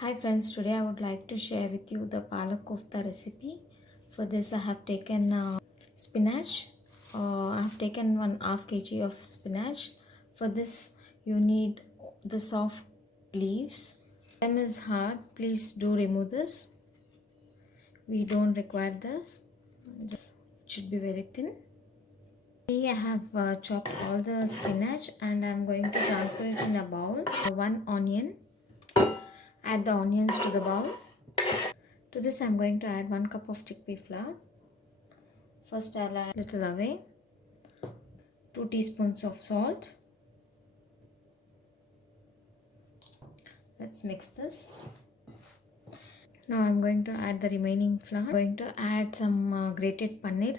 Hi friends, today I would like to share with you the Palak Kofta recipe. For this I have taken spinach. I have taken 1/2 kg of spinach. For this you need the soft leaves. Stem is hard, please do remove this. We don't require this. Just, it should be very thin. See, I have chopped all the spinach and I am going to transfer it in a bowl. One onion. Add the onions to the bowl. To this I am going to add 1 cup of chickpea flour. First I'll add little away, 2 teaspoons of salt. Let's mix this. Now I'm going to add the remaining flour. I'm going to add some grated paneer.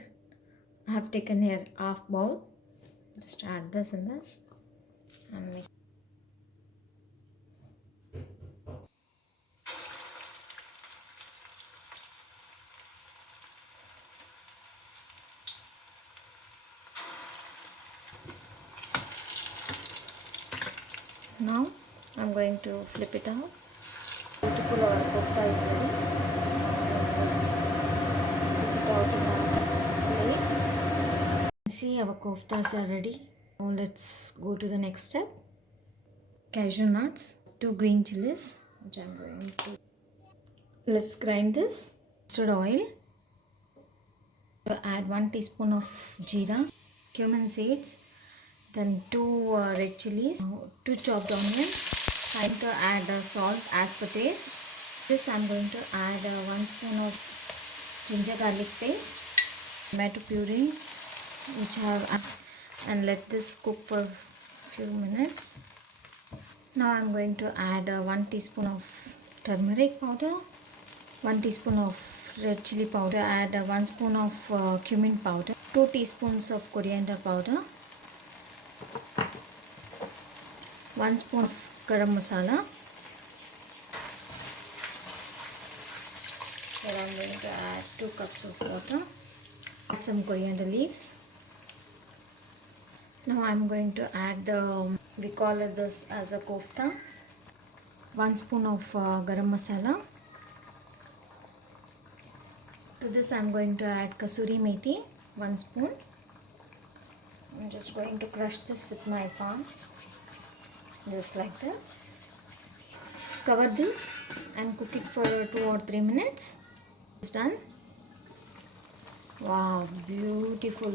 I have taken here half bowl. Just add this in this and mix. Now I'm going to flip it out. Beautiful our kofta is ready. Let's take it out in our plate. See, our koftas are ready. Now let's go to the next step. Cashew nuts, 2 green chilies, which I'm going to. Let's grind this. Mustard oil. Add 1 teaspoon of jeera, cumin seeds, then 2 red chilies, 2 chopped onions. I'm going to add salt as per taste. This I'm going to add 1 spoon of ginger garlic paste, tomato puree, which I have, and let this cook for few minutes. Now I'm going to add 1 teaspoon of turmeric powder, 1 teaspoon of red chili powder, add 1 spoon of cumin powder, 2 teaspoons of coriander powder, 1 spoon of garam masala. Here I'm going to add 2 cups of water, add some coriander leaves. Now I'm going to add we call it this as a kofta, 1 spoon of garam masala. To this I'm going to add kasuri methi, 1 spoon. I'm just going to crush this with my palms, just like this. Cover this and cook it for 2 or 3 minutes. It's done. Wow, beautiful.